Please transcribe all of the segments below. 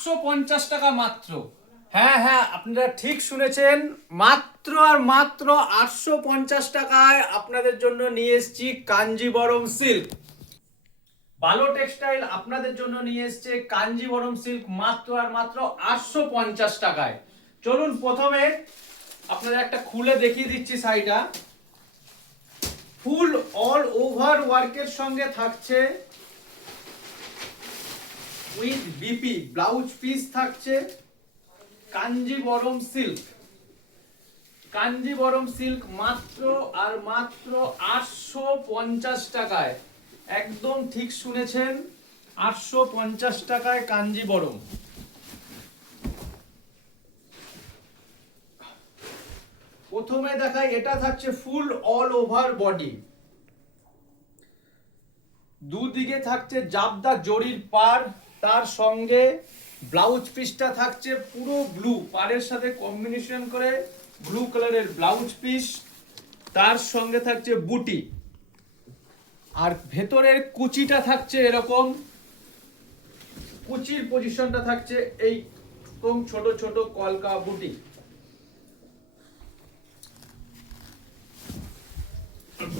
850 টাকা মাত্র। হ্যাঁ হ্যাঁ, আপনারা ঠিক শুনেছেন, মাত্র আর মাত্র 850 টাকায় আপনাদের জন্য নিয়ে এসেছি কাঞ্জিবরম সিল্ক। ভালো টেক্সটাইল আপনাদের জন্য নিয়ে এসেছে কাঞ্জিবরম সিল্ক মাত্র আর মাত্র 850 টাকায়। চলুন প্রথমে আপনাদের একটা খুলে দেখিয়ে দিচ্ছি শাড়িটা। ফুল অল ওভার ওয়ার্কের সঙ্গে থাকছে উইথ বিপি ব্লাউজ পিস থাকছে কাঞ্জিবরম সিল্ক। কাঞ্জিবরম সিল্ক মাত্র আর মাত্র 850 টাকায়। একদম ঠিক শুনেছেন, 850 টাকায় কাঞ্জিবরম। প্রথমে দেখাই, এটা থাকছে ফুল অল ওভার বডি, দুদিকে থাকছে জাবদা জরির পার, তার সঙ্গে ব্লাউজ পিসটা থাকছে পুরো ব্লু, পাড়ের সাথে কম্বিনেশন করে ব্লু কালারের ব্লাউজ পিস, তার সঙ্গে থাকছে বুটি, আর ভেতরের কুচিটা থাকছে এরকম, কুচির পজিশনটা থাকছে এই ছোট ছোট কলকা বুটি।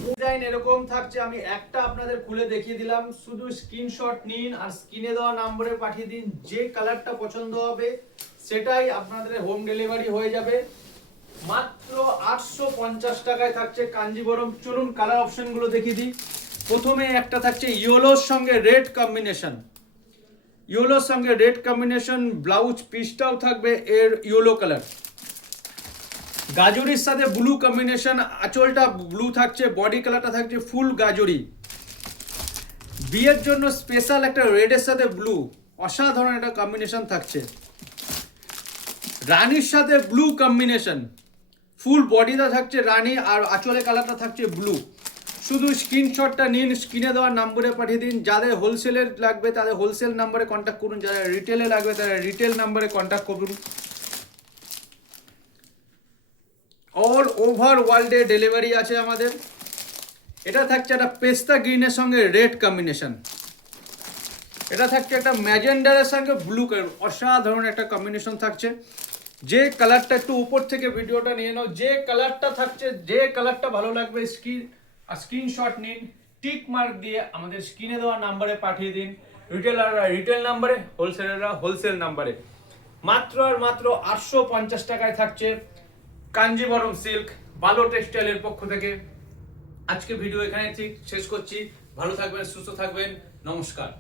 ডিজাইন এরকম থাকছে, আমি একটা আপনাদের খুলে দেখিয়ে দিলাম, শুধু স্ক্রিনশট নিন আর স্ক্রিনে দেওয়া নম্বরে পাঠিয়ে দিন, যে কালারটা পছন্দ হবে সেটাই আপনাদের হোম ডেলিভারি হয়ে যাবে। মাত্র 850 টাকায় থাকছে কাঞ্জিবরম। চলুন কালার অপশনগুলো দেখিয়ে দিই। প্রথমে একটা থাকছে ইয়েলোর সঙ্গে রেড কম্বিনেশন, ইয়েলোর সঙ্গে রেড কম্বিনেশন, ব্লাউজ পিসটাও থাকবে এর ইয়েলো কালার, গাজরির সাথে ব্লু কম্বিনেশন, আঁচলটা ব্লু থাকছে, বডি কালারটা থাকছে ফুল গাজরি। বিয়ের জন্য স্পেশাল একটা রেডের সাথে ব্লু, অসাধারণ একটা কম্বিনেশন থাকছে। রানীর সাথে ব্লু কম্বিনেশন, ফুল বডিটা থাকছে রানী আর আঁচলের কালারটা থাকছে ব্লু। শুধু স্ক্রিনশটটা নিন, স্ক্রিনে দেওয়ার নম্বরে পাঠিয়ে দিন। যাদের হোলসেলের লাগবে তাদের হোলসেল নাম্বারে কন্ট্যাক্ট করুন, যারা রিটেলে লাগবে তারা রিটেল নাম্বারে কন্ট্যাক্ট করুন। অল ওভার ওয়ার্ল্ডে ডেলিভারি আছে আমাদের। এটা থাকছে একটা পেস্তা গ্রিনের সঙ্গে রেড কম্বিনেশন, এটা থাকছে একটা ম্যাজেন্ডারের সঙ্গে ব্লু কালার, অসাধারণ একটা কম্বিনেশন থাকছে। যে কালারটা, একটু উপর থেকে ভিডিওটা নিয়ে নাও, যে কালারটা থাকছে, যে কালারটা ভালো লাগবে স্ক্রিনশট নিন, টিক মার্ক দিয়ে আমাদের স্ক্রিনে দেওয়া নাম্বারে পাঠিয়ে দিন। রিটেলাররা রিটেল নাম্বারে, হোলসেলাররা হোলসেল নাম্বারে। মাত্র আর মাত্র 850 টাকায় থাকছে কাঞ্জিবরম সিল্ক, ভালো টেক্সটাইলের পক্ষ থেকে। আজকে ভিডিও এখানে ঠিক শেষ করছি। ভালো থাকবেন, সুস্থ থাকবেন, নমস্কার।